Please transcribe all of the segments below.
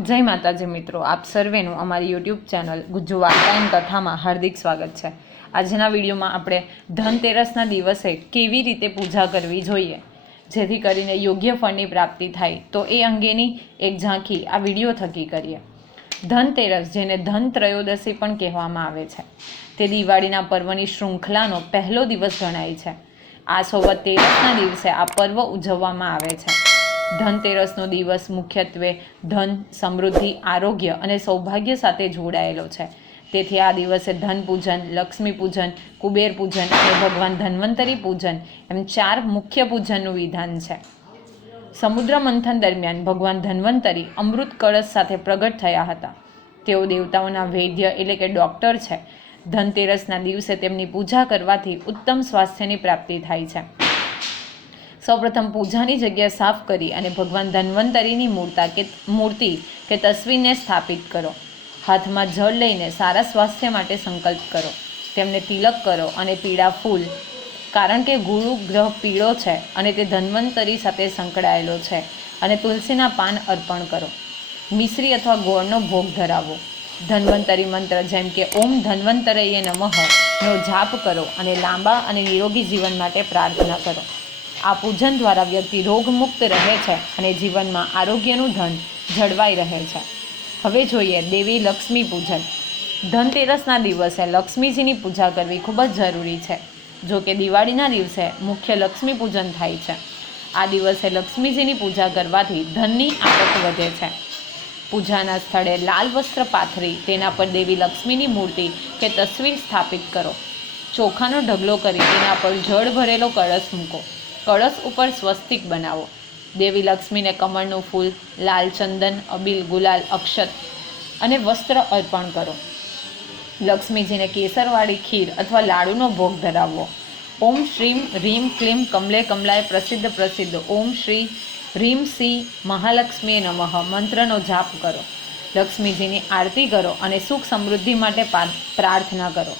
જય માતાજી મિત્રો, આપ સર્વેનું અમારી યુટ્યુબ ચેનલ ગુજ્જુ વાર્તાયન કથામાં હાર્દિક સ્વાગત છે. આજના વિડીયોમાં આપણે ધનતેરસના દિવસે કેવી રીતે પૂજા કરવી જોઈએ, જેથી કરીને યોગ્ય ફળની પ્રાપ્તિ થાય, તો એ અંગેની એક ઝાંખી આ વીડિયો થકી કરીએ. ધનતેરસ, જેને ધન ત્રયોદશી પણ કહેવામાં આવે છે, તે દિવાળીના પર્વની શૃંખલાનો પહેલો દિવસ ગણાય છે. આ સોબત તેરસના દિવસે આ પર્વ ઉજવવામાં આવે છે. ધનતેરસનો દિવસ મુખ્યત્વે ધન, સમૃદ્ધિ, આરોગ્ય અને સૌભાગ્ય સાથે જોડાયેલો છે. તેથી આ દિવસે ધન પૂજન, લક્ષ્મી પૂજન, કુબેર પૂજન અને ભગવાન ધન્વંતરી પૂજન એમ ચાર મુખ્ય પૂજનનું વિધાન છે. સમુદ્ર મંથન દરમિયાન ભગવાન ધન્વંતરી અમૃત કળશ સાથે પ્રગટ થયા હતા. તેઓ દેવતાઓના વૈદ્ય એટલે કે ડૉક્ટર છે. ધનતેરસના દિવસે તેમની પૂજા કરવાથી ઉત્તમ સ્વાસ્થ્યની પ્રાપ્તિ થાય છે. સૌપ્રથમ પૂજાની જગ્યા સાફ કરી અને ભગવાન ધન્વંતરીની મૂર્તા કે મૂર્તિ કે તસવીરને સ્થાપિત કરો. હાથમાં જળ લઈને સારા સ્વાસ્થ્ય માટે સંકલ્પ કરો. તેમને તિલક કરો અને પીળા ફૂલ, કારણ કે ગુરુ ગ્રહ પીળો છે અને તે ધન્વંતરી સાથે સંકળાયેલો છે અને તુલસીના પાન અર્પણ કરો. મિશ્રી અથવા ગોળનો ભોગ ધરાવો. ધન્વંતરી મંત્ર જેમ કે ઓમ ધન્વંતરયે નમઃ નો જાપ કરો અને લાંબા અને નિરોગી જીવન માટે પ્રાર્થના કરો. આ પૂજન દ્વારા વ્યક્તિ રોગમુક્ત રહે છે અને જીવનમાં આરોગ્યનું ધન જળવાઈ રહે છે. હવે જોઈએ દેવી લક્ષ્મી પૂજન. ધનતેરસના દિવસે લક્ષ્મીજીની પૂજા કરવી ખૂબ જ જરૂરી છે. જો કે દિવાળીના દિવસે મુખ્ય લક્ષ્મી પૂજન થાય છે. આ દિવસે લક્ષ્મીજીની પૂજા કરવાથી ધનની આવક વધે છે. પૂજાના સ્થળે લાલ વસ્ત્ર પાથરી, તેના પર દેવી લક્ષ્મીની મૂર્તિ કે તસવીર સ્થાપિત કરો. ચોખાનો ઢગલો કરી તેના પર જળ ભરેલો કળશ મૂકો. કળશ ઉપર સ્વસ્તિક બનાવો. દેવી લક્ષ્મીને કમળનું ફૂલ, લાલ ચંદન, અબીલ, ગુલાલ, અક્ષત અને વસ્ત્ર અર્પણ કરો. લક્ષ્મીજીને કેસરવાળી ખીર અથવા લાડુનો ભોગ ધરાવવો ઓમ શ્રીમ રીમ ક્લીમ કમલે કમલાય પ્રસિદ્ધ પ્રસિદ્ધ. ઓમ શ્રી રીમ સી મહાલક્ષ્મીએ નમઃ. મંત્રનો જાપ કરો. લક્ષ્મીજીની આરતી કરો અને સુખ સમૃદ્ધિ માટે પ્રાર્થના કરો.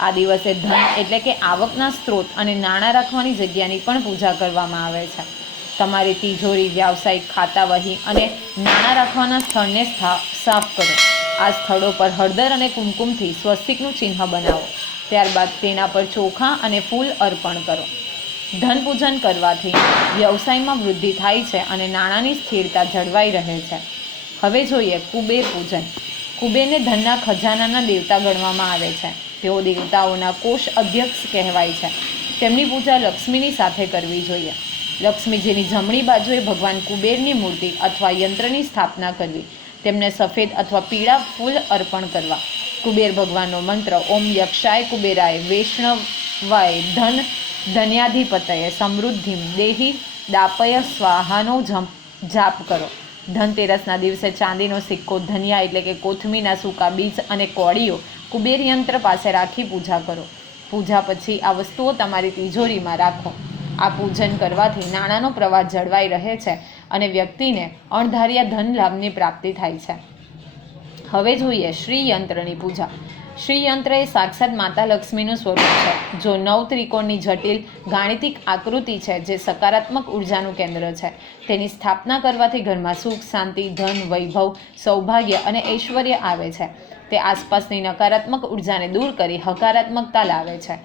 આ દિવસે ધન એટલે કે આવકના સ્ત્રોત અને નાણાં રાખવાની જગ્યાની પણ પૂજા કરવામાં આવે છે. તમારી તિજોરી, વ્યાવસાયિક ખાતા વહી અને નાણાં રાખવાના સ્થળને સ્થા- સાફ કરો. આ સ્થળો પર હળદર અને કુમકુમથી સ્વસ્તિકનું ચિહ્ન બનાવો. ત્યારબાદ તેના પર ચોખા અને ફૂલ અર્પણ કરો. ધન પૂજન કરવાથી વ્યવસાયમાં વૃદ્ધિ થાય છે અને નાણાંની સ્થિરતા જળવાઈ રહે છે. હવે જોઈએ કુબેર પૂજન. કુબેરને ધનના ખજાનાના દેવતા ગણવામાં આવે છે. તેઓ દેવતાઓના કોષ અધ્યક્ષ કહેવાય છે. તેમની પૂજા લક્ષ્મીની સાથે કરવી જોઈએ. લક્ષ્મીજીની જમણી બાજુએ ભગવાન કુબેરની મૂર્તિ અથવા યંત્રની સ્થાપના કરવી. તેમને સફેદ અથવા પીળા ફૂલ અર્પણ કરવા. કુબેર ભગવાનનો મંત્ર ઓમ યક્ષાય કુબેરાય વૈષ્ણવાય ધન ધન્યાધિપતયે સમૃદ્ધિ દેહી દાપય સ્વાહાનો જપ જાપ કરો. ધનતેરસના દિવસે ચાંદીનો સિક્કો, ધનિયા એટલે કે કોથમીના સૂકા બીજ અને કોળીઓ કુબેર યંત્ર પાસે રાખી પૂજા કરો. પૂજા પછી આ વસ્તુઓ તમારી તિજોરીમાં રાખો. આ પૂજન કરવાથી નાણાંનો પ્રવાહ જળવાઈ રહે છે અને વ્યક્તિને અણધાર્યા ધન લાભની પ્રાપ્તિ થાય છે. હવે જોઈએ શ્રી યંત્રની પૂજા. શ્રી યંત્ર એ સાક્ષાત માતા લક્ષ્મીનું સ્વરૂપ છે, જો નવ ત્રિકોણની જટિલ ગાણિતિક આકૃતિ છે જે સકારાત્મક ઉર્જાનું કેન્દ્ર છે, તેની સ્થાપના કરવાથી ઘરમાં સુખ, શાંતિ, ધન, વૈભવ, સૌભાગ્ય અને ઐશ્વર્ય આવે છે. તે આસપાસની નકારાત્મક ઉર્જાને દૂર કરી હકારાત્મકતા લાવે છે.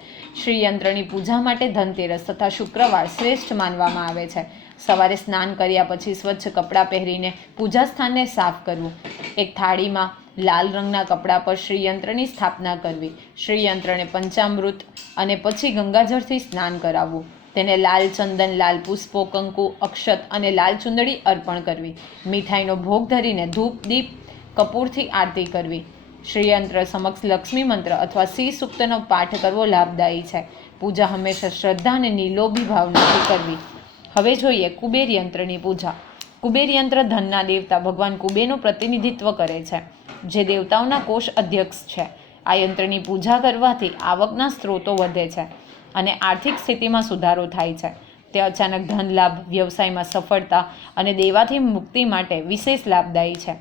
શ્રીયંત્રની પૂજા માટે ધનતેરસ તથા શુક્રવાર શ્રેષ્ઠ માનવામાં આવે છે. સવારે સ્નાન કર્યા પછી સ્વચ્છ કપડાં પહેરીને પૂજા સ્થાનને સાફ કરવું. એક થાળીમાં લાલ રંગના કપડા પર શ્રીયંત્રની સ્થાપના કરવી. શ્રીયંત્રને પંચામૃત અને પછી ગંગાજળથી સ્નાન કરાવવું. તેને લાલ ચંદન, લાલ પુષ્પો, કંકુ, અક્ષત અને લાલ ચુંદડી અર્પણ કરવી. મીઠાઈનો ભોગ ધરીને ધૂપ, દીપ, કપૂરથી આરતી કરવી. શ્રીયંત્ર સમક્ષ લક્ષ્મી મંત્ર અથવા શ્રી સૂક્તનો પાઠ કરવો લાભદાયી છે. પૂજા હંમેશા શ્રદ્ધા અને નિલોભી ભાવનાથી કરવી. હવે જોઈએ કુબેર યંત્રની પૂજા. કુબેર યંત્ર ધનના દેવતા ભગવાન કુબેરનું પ્રતિનિધિત્વ કરે છે, જે દેવતાઓના કોષ અધ્યક્ષ છે. આ યંત્રની પૂજા કરવાથી આવકના સ્ત્રોતો વધે છે અને આર્થિક સ્થિતિમાં સુધારો થાય છે. તે અચાનક ધન લાભ, વ્યવસાયમાં સફળતા અને દેવાથી મુક્તિ માટે વિશેષ લાભદાયી છે.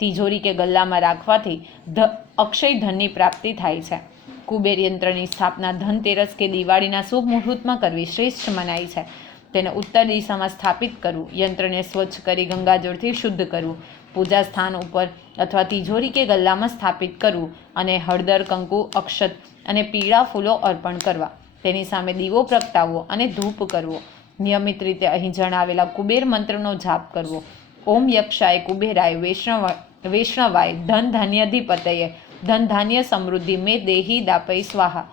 તિજોરી કે ગલ્લામાં રાખવાથી ધ, અક્ષય ધનની પ્રાપ્તિ થાય છે. કુબેર યંત્રની સ્થાપના ધનતેરસ કે દિવાળીના શુભ મુહૂર્તમાં કરવી શ્રેષ્ઠ મનાય છે. તેને ઉત્તર દિશામાં સ્થાપિત કરવું, યંત્રને સ્વચ્છ કરી ગંગાજળથી શુદ્ધ કરવું, પૂજા સ્થાન ઉપર અથવા તિજોરી કે ગલ્લામાં સ્થાપિત કરવું અને હળદર, કંકુ, અક્ષત અને પીળા ફૂલો અર્પણ કરવા. તેની સામે દીવો પ્રગટાવવો અને ધૂપ કરવો. નિયમિત રીતે અહીં જણાવેલા કુબેર મંત્રનો જાપ કરવો. ઓમ યક્ષાય કુબેરાય વૈષ્ણવ, વૈષ્ણવાય ધન ધાન્યાધિપતયે ધન ધાન્ય સમૃદ્ધિ મેં દેહી દાપય સ્વાહા.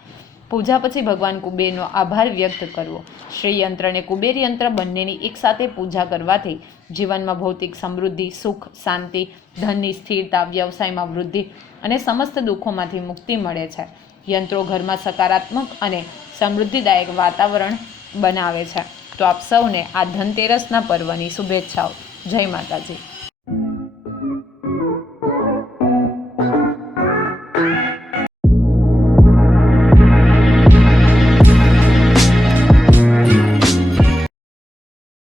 પૂજા પછી ભગવાન કુબેરનો આભાર વ્યક્ત કરવો. શ્રી યંત્ર અને કુબેર યંત્ર બંનેની એકસાથે પૂજા કરવાથી જીવનમાં ભૌતિક સમૃદ્ધિ, સુખ, શાંતિ, ધનની સ્થિરતા, વ્યવસાયમાં વૃદ્ધિ અને સમસ્ત દુઃખોમાંથી મુક્તિ મળે છે. યંત્રો ઘરમાં સકારાત્મક અને સમૃદ્ધિદાયક વાતાવરણ બનાવે છે. તો આપ સૌને આ ધનતેરસના પર્વની શુભેચ્છાઓ. જય માતાજી.